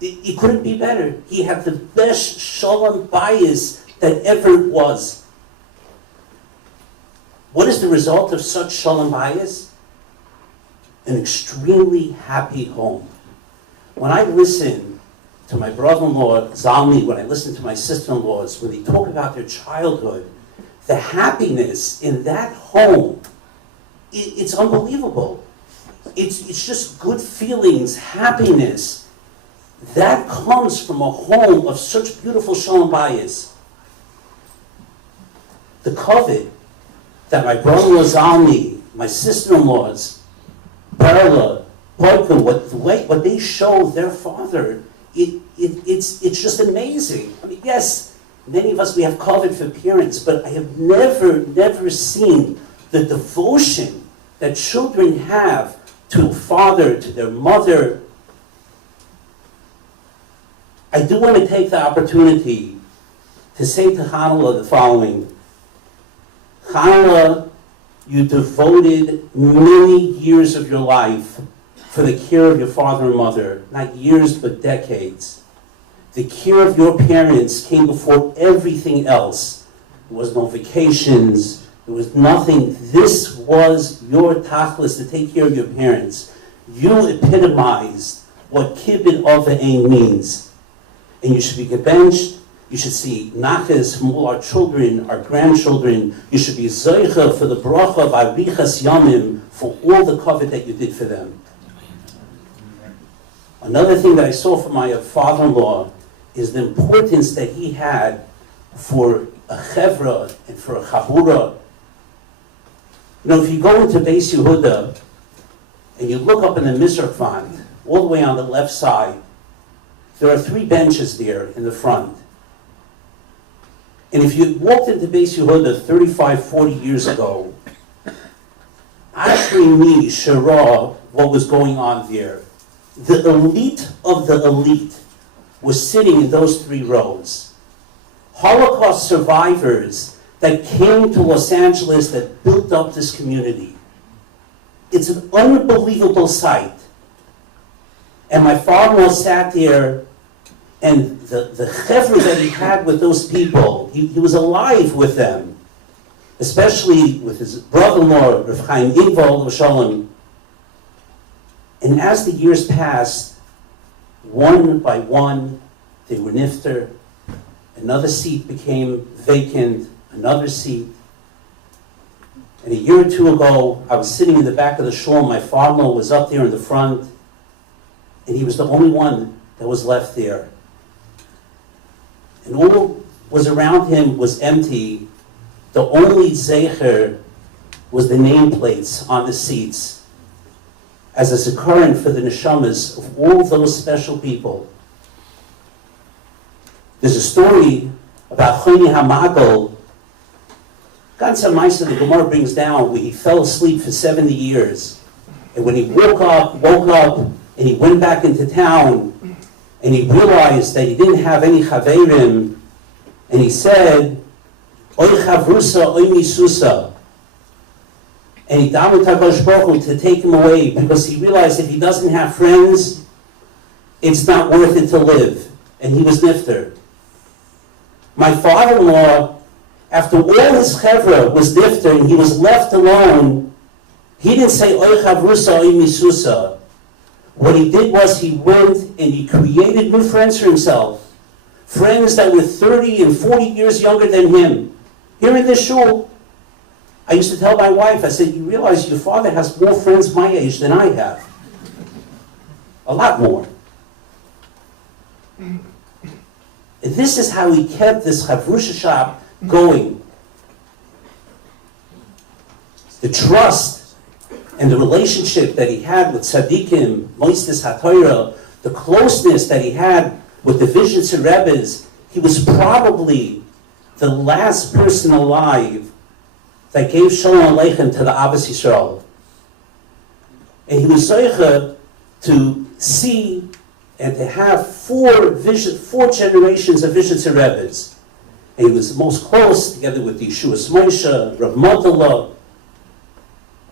It couldn't be better. He had the best Shalom Bayis that ever was. What is the result of such Shalom Bayis? An extremely happy home. When I listen to my brother-in-law, Zalmi, when I listen to my sister-in-laws, when they talk about their childhood, the happiness in that home, it's unbelievable. It's just good feelings, happiness. That comes from a home of such beautiful Shalom Bayis. The covet that my brother-in-law Zalmi, my sister-in-laws, Perla, Poika, what they show their father, it's just amazing. I mean, yes, many of us, we have covet for parents, but I have never seen the devotion that children have to a father, to their mother. I do want to take the opportunity to say to Hanula the following. Hanula, you devoted many years of your life for the care of your father and mother, not years but decades. The care of your parents came before everything else. There was no vacations, there was nothing. This was your tachlis, to take care of your parents. You epitomized what kibbud of ein means. And you should be gebenched. You should see nachas from all our children, our grandchildren. You should be zoicha for the bracha of arichas yamim, for all the covet that you did for them. Another thing that I saw from my father-in-law is the importance that he had for a chevra and for a chabura. You know, if you go into Beis Yehuda and you look up in the Mizrach font, all the way on the left side, there are 3 benches there in the front. And if you walked into Beis Yehuda 35, 40 years ago, Ashri Mi Shara, what was going on there, the elite of the elite was sitting in those 3 rows. Holocaust survivors that came to Los Angeles that built up this community. It's an unbelievable sight. And my father-in-law sat there, and the chevra that he had with those people, he was alive with them, especially with his brother-in-law, Rav Chaim Ingval, Shalom. And as the years passed, one by one, they were nifter. Another seat became vacant, another seat. And a year or 2 ago, I was sitting in the back of the shul. My father-in-law was up there in the front, and he was the only one that was left there. And all was around him was empty. The only zecher was the nameplates on the seats, as a zikaron for the neshamas of all those special people. There's a story about Choni HaMagal. Ganze Meister, the Gemara brings down, where he fell asleep for 70 years. And when he woke up, and he went back into town, and he realized that he didn't have any chaverim, and he said, Oy chavrusa, oy misusa. And he davened HaKadosh Baruch Hu to take him away, because he realized if he doesn't have friends, it's not worth it to live. And he was nifter. My father-in-law, after all his chevra was nifter and he was left alone, He didn't say, Oy chavrusa, oy misusa. What he did was he went and he created new friends for himself. Friends that were 30 and 40 years younger than him. Here in this shul, I used to tell my wife, I said, you realize your father has more friends my age than I have. A lot more. And this is how he kept this Chavrusha shop going. The trust and the relationship that he had with Tzaddikim, Moistis HaTorah, the closeness that he had with the Vizhnitzer Rebbes, he was probably the last person alive that gave Shalom Aleichem to the Abbas Yisrael. And he was Zoicha to see and to have four generations of Vizhnitzer Rebbes. And he was most close, together with Yeshua Moshe, Rav Motala,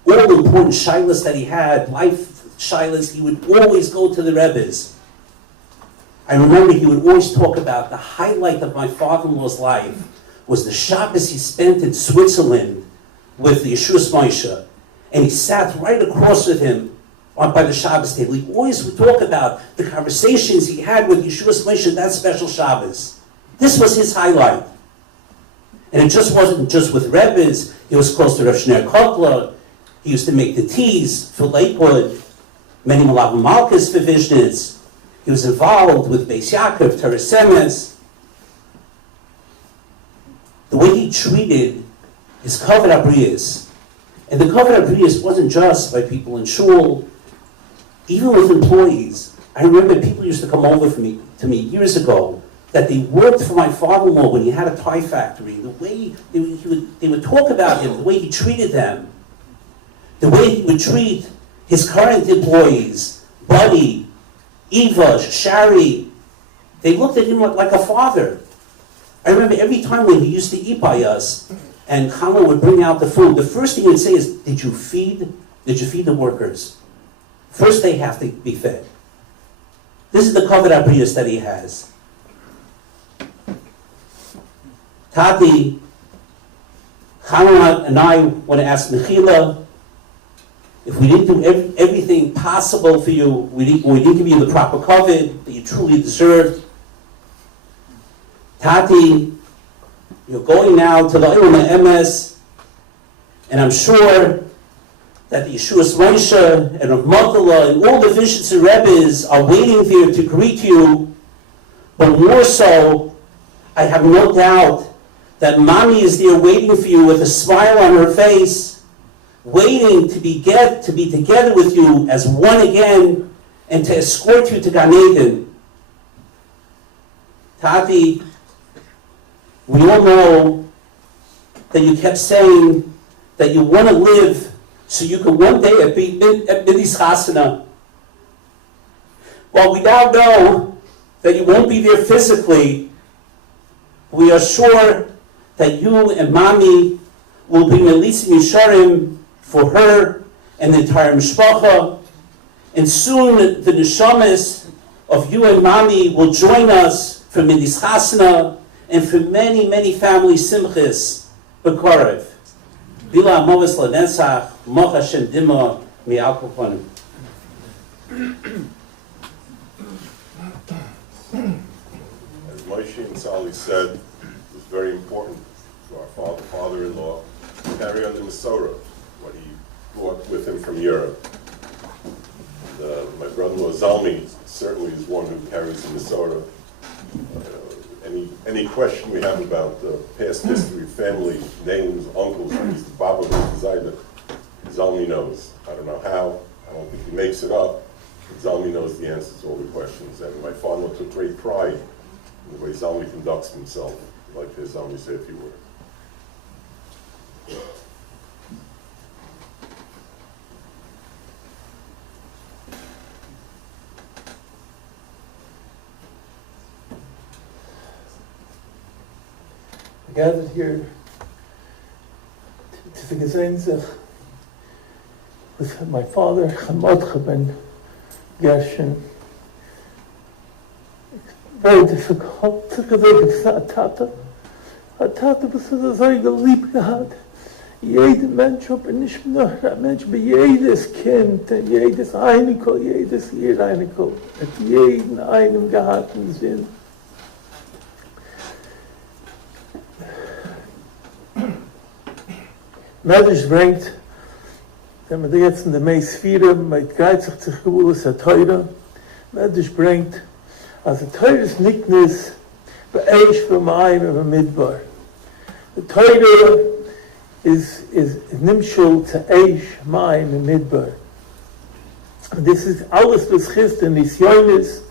all the important shilas that he had, life shilas, he would always go to the Rebbes. I remember he would always talk about the highlight of my father-in-law's life was the Shabbos he spent in Switzerland with Yeshua Moshe. And he sat right across with him by the Shabbos table. He always would talk about the conversations he had with Yeshua Moshe that special Shabbos. This was his highlight. And it just wasn't just with Rebbes. He was close to Rav Shneur Kotler. He used to make the teas for Lakewood, many Malav Malkas for Vishnitz. He was involved with Beis Yaakov, Teres Emes. The way he treated his Kavod Abriyos, and the Kavod Abriyos wasn't just by people in shul, even with employees. I remember people used to come over to me years ago that they worked for my father-in-law when he had a tie factory. The way they would talk about him, the way he treated them, the way he would treat his current employees, Buddy, Eva, Shari, they looked at him like a father. I remember every time when he used to eat by us, and Chama would bring out the food, the first thing he'd say is, did you feed the workers? First they have to be fed. This is the Kavod Abriyos that he has. Tati, Chama and I want to ask Mechila, if we didn't do everything possible for you, we didn't give you the proper kavod that you truly deserved. Tati, you're going now to the Ilma MS, and I'm sure that the Yeshua Moshe and Rav Motala and all the Vizhnitzer Rebbes are waiting there to greet you. But more so, I have no doubt that Mommy is there waiting for you with a smile on her face, waiting to be together with you as one again and to escort you to Gan Eden. Tati, we all know that you kept saying that you want to live so you can one day be at Midis Chasana. While we now know that you won't be there physically, we are sure that you and Mommy will be Melitzim Yisharim for her and the entire mishpacha, and soon the neshamas of you and Mommy will join us for Midis Chasana and for many, many family simchas b'korev. Bila amoves l'netzach, moch Hashem dima mi'al kochonim. As Moshe and Sally said, it was very important to our father-in-law to carry on the Masorah, what he brought with him from Europe. And, my brother-in-law Zalmi certainly is one who carries the Masorah. Any question we have about the past history, family, names, uncles, he's the Baba Zayda, Zalmi knows. I don't know how, I don't think he makes it up, but Zalmi knows the answers to all the questions. And my father took great pride in the way Zalmi conducts himself. Like his Zalmi say a few words. Gathered here to the Gesenzach with my father, Chamotcha ben Gershon. It's very difficult to get a Tata. A Tata was a very lieb gehad. jeder Mensch, ob nicht nur ein Mensch, aber jedes Kind, jedes Einikel, jedes hier Einikel, hat jeden einen gehabt im Sinn. Medisch bringt, wenn man jetzt in der Meisphire, mit 30 Gewurz der Teure, Medisch bringt, als der Teure ist nicht nur bei Eich, bei Maim, bei Midbar. Der Teure is nimshul to Eish, Maim, and Midbar. This is alles was Christ in Nisyonis,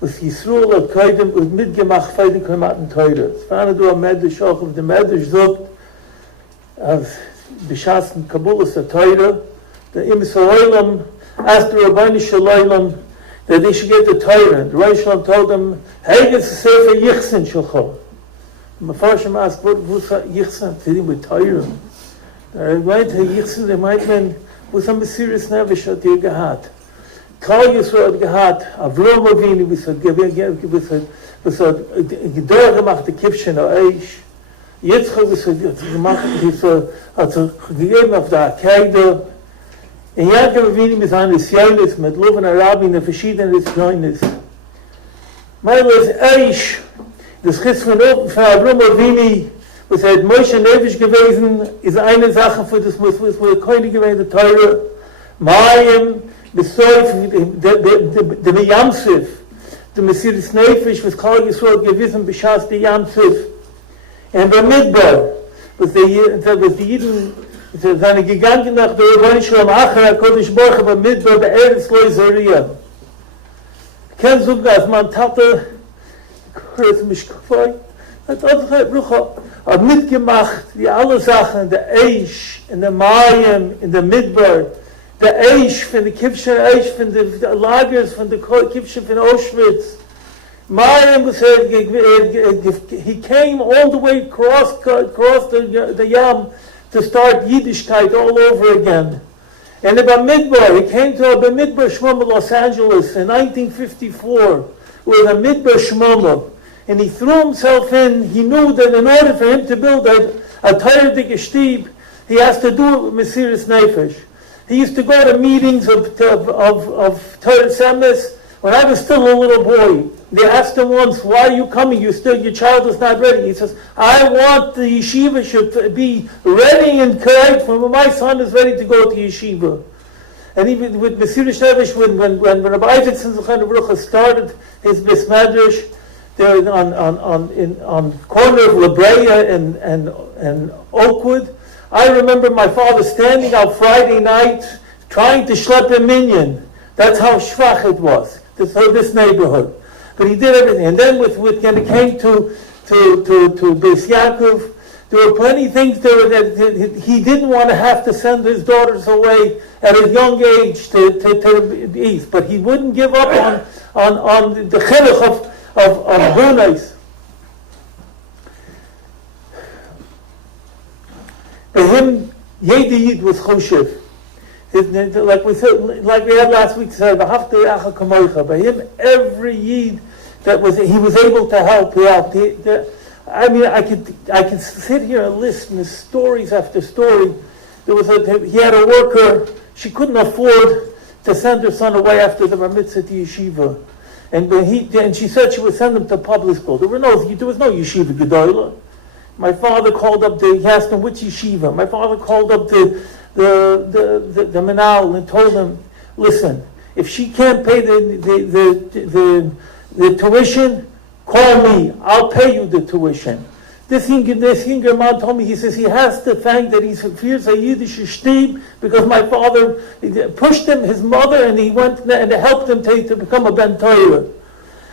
was Yisroel hat Koidem und mitgemacht für die Klimaten Teure. Es war du am Medisch auch, auf dem Medisch sagt, als beschassen Kabulus der Teure, der im Soleilam, as the Rabbani Shalaylam, that they should get the Torah. The Rabbi Shalom told them, hey, it's a Sefer Yichsen Shulchan. The Mefarshim asked, what's Yichsen? To do with Torah. They went to Yichsen, they might mean, what's a Mesiris Nevish hat ihr gehad? Kol Yisrael hat gehad, Avrom Avinu, was hat gedor gemacht, die Kipschen o Eish. Yitzchak, was hat gemacht, hat gegeben auf der Akeda. In Yaakov Avinu is an Isyonis, mit Luven Arabi in the verschiedenen Isyonis. Meile is Eish, das Chis von Open für Avrom Avinu, was hat Moshe Nevish gewesen, ist eine Sache für das, was der König gewesen, der Teure. Mayim, besäuf, der Yamsif, der Mesiris Nefish, was Kol Yisrael gewissen, beschaß der Yamsif. Und der Midbar, was die Jiden, seine gegangen nach der Rebbeinu Shalom Achar, Kodesh Baruch Hu, Midbar, der Eretz Lo Yisrael. Kein Zug, als man Tate, Chris Mishkafai, hat mitgemacht, wie alle Sachen, der Eish, in der Mayim, in der Midbar, der Eish, von der Kipschen Eish, von den Lagers, von der Kipschen von Auschwitz. Mayim was he came all the way across the Yam to start Yiddishkeit all over again. And about Midbar, he came to a Midbar Shmoma, Los Angeles in 1954, with a Midbar Shmoma. And he threw himself in. He knew that in order for him to build a Torah Shtib, he has to do it with Mesiris Nefesh. He used to go to meetings of Torah Semis when I was still a little boy. They asked him once, why are you coming? Your child is not ready. He says, I want the yeshiva should be ready and correct when my son is ready to go to yeshiva. And even with Mesiris Nefesh, when Rabbi Isaacson Zechariah Baruch started his Bismadrash, there on corner of Levaya and Oakwood, I remember my father standing out Friday night trying to schlep a minyan. That's how schwach it was, this neighborhood. But he did everything. And then when it came to Beis Yaakov, there were plenty of things there that he didn't want to have to send his daughters away at a young age to the east. But he wouldn't give up on the chinuch of Brunais. For him, Yedi Yid was Choshev. Like we had last week, said, by him, every Yid he was able to help out. I could sit here and listen to stories after story. He had a worker, she couldn't afford to send her son away after the bar mitzvah to yeshiva. And she said she would send him to public school. There was no yeshiva gedola. My father called up he asked him which yeshiva. My father called up the Menal and told him, listen, if she can't pay the tuition, call me. I'll pay you the tuition. This younger man told me, he says he has to thank that he fears a Yiddish shtib because my father pushed him, his mother, and he went and helped him to become a Ben Torah.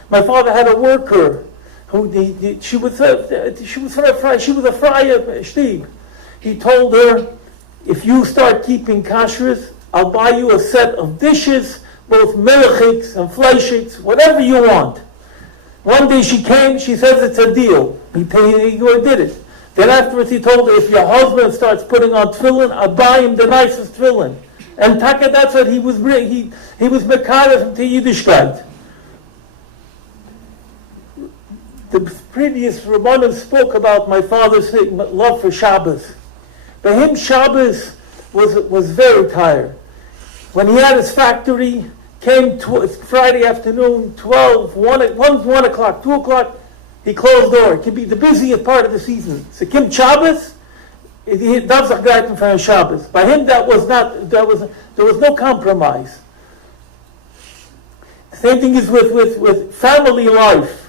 My father had a worker who she was a friar shtib. He told her, if you start keeping kashrus, I'll buy you a set of dishes, both melechiks and fleishiks, whatever you want. One day she came, she says it's a deal. He did it. Then afterwards he told her, if your husband starts putting on tefillin, I'll buy him the nicest tefillin. And Taka, that's what he was mekarev to Yiddishkeit. The previous Rabbanim spoke about my father's love for Shabbos. By him, Shabbos was very tired. When he had his factory, came Friday afternoon, 12, 1 o'clock, 2 o'clock, he closed the door. It could be the busiest part of the season. So Kim Shabbos, that's a guy from Shabbos. By him, there was no compromise. The same thing is with family life.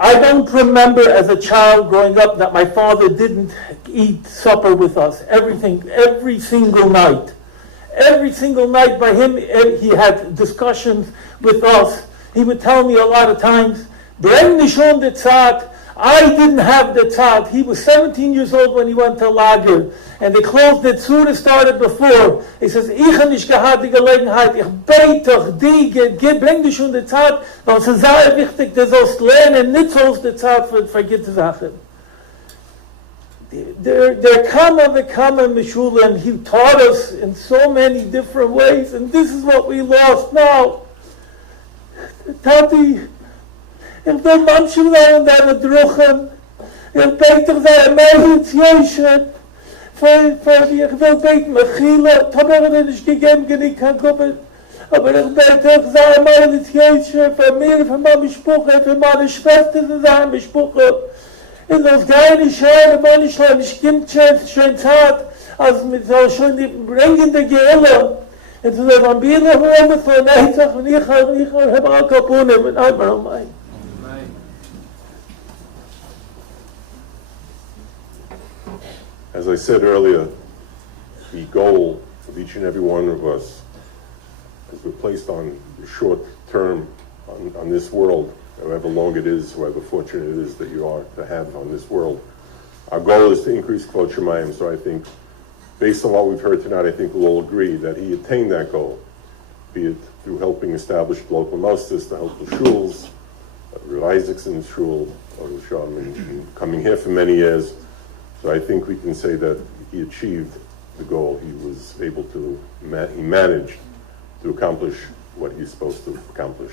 I don't remember as a child growing up that my father didn't eat supper with us. Every single night. Every single night by him, he had discussions with us. He would tell me a lot of times, bring the schon the tzad. I didn't have the tzad. He was 17 years old when he went to Lager. And the closed the tzura started before. He says, ich habe nicht gehabt die Gelegenheit. Ich bete dich, bring die schon die Tzad. Weil es ist sehr wichtig, du sollst lernen, nicht sollst die Tzad für gute Sachen. There come Meshula, and he taught us in so many different ways, and this is what we lost now. Tati, ich will manchmal lernen deine Druchen. Ich bete dich sehr, Meditation. Ich will beten, Mechila. Tabere nicht gegeben, genick kann kommen. Aber ich bete dich sehr, Meditation. Für mir, für meine Sprüche, für meine Schwester, für seine Sprüche. In das kleine Schöne, manchmal nicht gibt schön Zeit, als mit so schön die bringende Gehelle. Und so der Bambine holen von Neizach und ich habe auch Kapunen mit einmal um ein. As I said earlier, the goal of each and every one of us, as we're placed on the short term on this world, however long it is, however fortunate it is that you are to have on this world. Our goal is to increase Kvod Shemayim, so I think, based on what we've heard tonight, I think we'll all agree that he attained that goal, be it through helping establish local mosques, the local shuls, Rav Isaacson's shul, or Sham, and coming here for many years. So I think we can say that he achieved the goal. He was able to, he managed to accomplish what he's supposed to accomplish.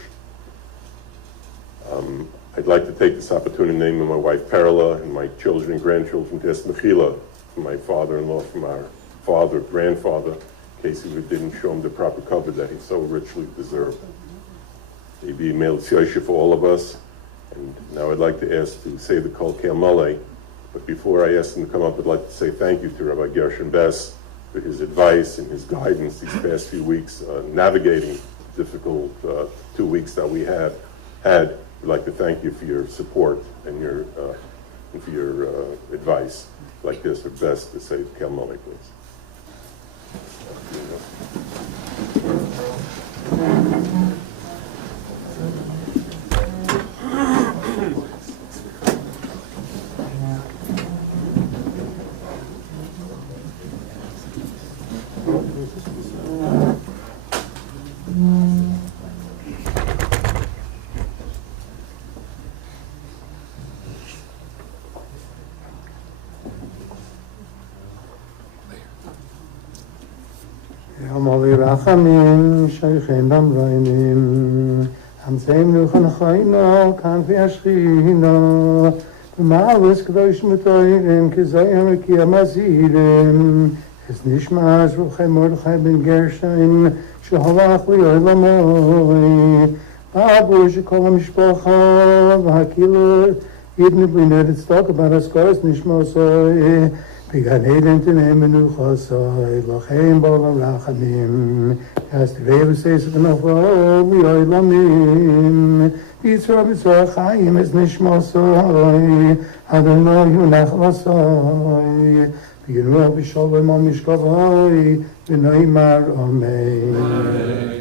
I'd like to take this opportunity to name my wife Perla and my children and grandchildren to ask Mechila, from my father-in-law, from our father, grandfather, in case we didn't show him the proper cover that he so richly deserved. Maybe email Tzioisha for all of us. And now I'd like to ask to say the Kol Kel Malay. But before I ask him to come up, I'd like to say thank you to Rabbi Gershon Bess for his advice and his guidance these past few weeks, navigating the difficult 2 weeks that we had. We'd like to thank you for your support and for your advice. I'd like to ask the Bess to say Kel Malay, please. Amali Rachamim, Shaychem Bamrainim, Hamseim Nuchan Chayna, Kanfi Ashchina, B'ma'alis Kadosh Metoirim, Kizayim Rekia Mazirim, Es Nishmas Ruchay Mordechai Ben Gershon, Sheholach Li'oy Lamoy, Ba'abu Shekol HaMishpacha, V'Hakilo, Yidnu B'nei Tzedakah Baraskos Nishmosoi, Began Eden to name Menuchasai, Lachem Bolam Rachamim, as the Rebbe says of Nafal, Li'oy Lamim, Yitzhak Yitzhak Chaim es Nishmasai, Adonai Yunachlasai, B'Yirua B'Sholem Al Mishkavai, B'Naimar Amen.